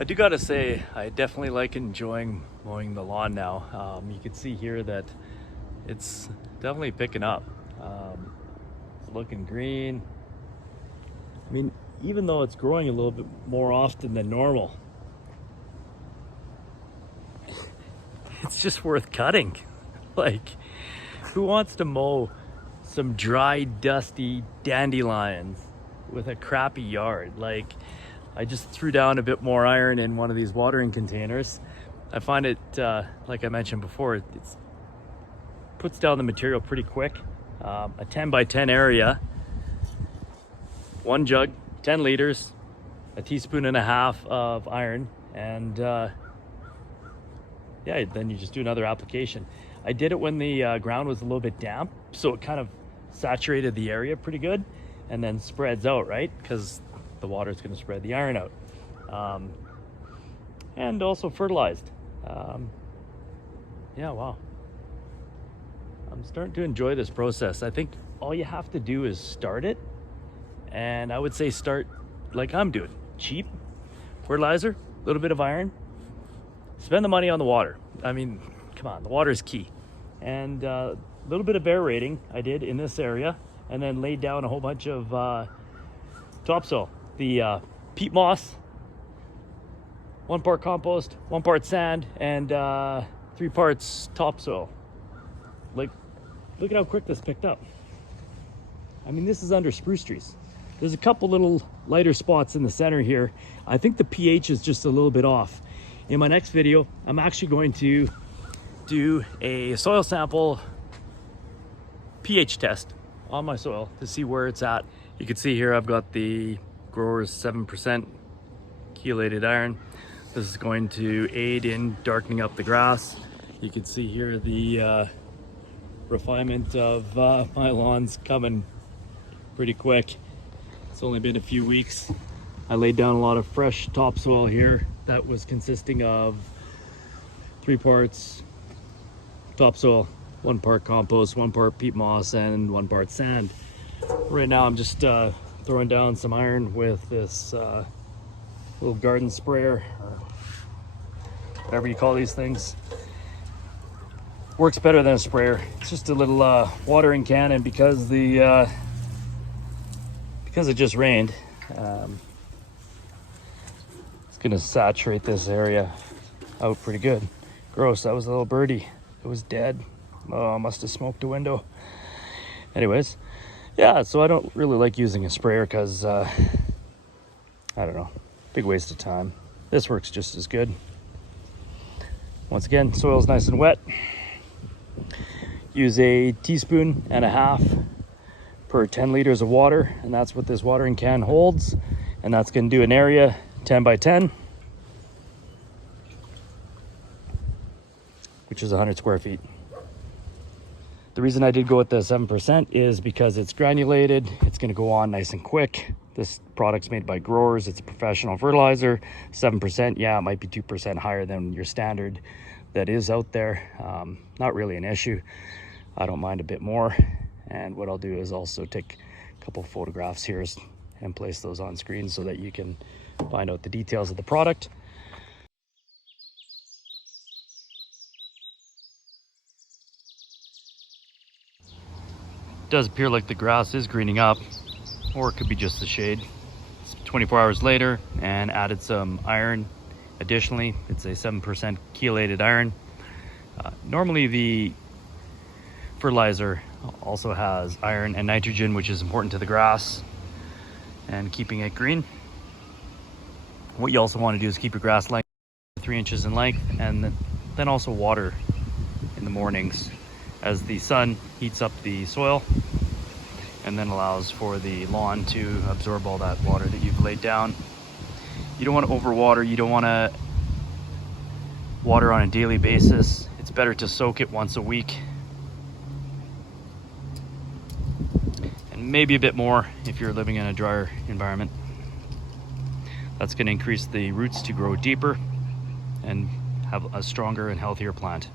I do gotta say, I definitely like enjoying mowing the lawn now. You can see here that it's definitely picking up. It's looking green. I mean, even though it's growing a little bit more often than normal, it's just worth cutting. Like, who wants to mow some dry, dusty dandelions with a crappy yard? Like, I just threw down a bit more iron in one of these watering containers. I find it, like I mentioned before, it puts down the material pretty quick. A 10 by 10 area, one jug, 10 liters, a teaspoon and a half of iron, and yeah, then you just do another application. I did it when the ground was a little bit damp, so it kind of saturated the area pretty good, and then spreads out, right? Because the water is going to spread the iron out, and also fertilized. Yeah, wow. I'm starting to enjoy this process. I think all you have to do is start it, and I would say start like I'm doing. Cheap fertilizer, a little bit of iron, spend the money on the water. I mean, come on, the water is key. And a little bit of aerating I did in this area, and then laid down a whole bunch of topsoil. The peat moss, 1 part compost, 1 part sand, and 3 parts topsoil. Like, look at how quick this picked up. I mean, this is under spruce trees. There's a couple little lighter spots in the center here. I think the pH is just a little bit off. In my next video, I'm actually going to do a soil sample pH test on my soil to see where it's at. You can see here I've got the Growers 7% chelated iron. This is going to aid in darkening up the grass. You can see here the refinement of my lawn's coming pretty quick. It's only been a few weeks. I laid down a lot of fresh topsoil here that was consisting of 3 parts topsoil, 1 part compost, 1 part peat moss, and 1 part sand. Right now I'm just throwing down some iron with this little garden sprayer, or whatever you call these things. Works better than a sprayer. It's just a little watering can, and because it just rained, it's gonna saturate this area out pretty good. Gross, that was a little birdie. It was dead. Oh, I must have smoked a window. Anyways, yeah, so I don't really like using a sprayer because, I don't know, big waste of time. This works just as good. Once again, soil's nice and wet. Use a teaspoon and a half per 10 liters of water, and that's what this watering can holds. And that's going to do an area 10 by 10, which is 100 square feet. The reason I did go with the 7% is because it's granulated. It's going to go on nice and quick. This product's made by Growers. It's a professional fertilizer. 7%, yeah, it might be 2% higher than your standard that is out there. Not really an issue. I don't mind a bit more. And what I'll do is also take a couple photographs here and place those on screen so that you can find out the details of the product. It does appear like the grass is greening up, or it could be just the shade. It's 24 hours later, and added some iron. Additionally, it's a 7% chelated iron. Normally the fertilizer also has iron and nitrogen, which is important to the grass and keeping it green. What you also want to do is keep your grass length 3 inches in length, and then also water in the mornings as the sun heats up the soil and then allows for the lawn to absorb all that water that you've laid down. You don't want to overwater. You don't want to water on a daily basis. It's better to soak it once a week, and maybe a bit more if you're living in a drier environment. That's going to increase the roots to grow deeper and have a stronger and healthier plant.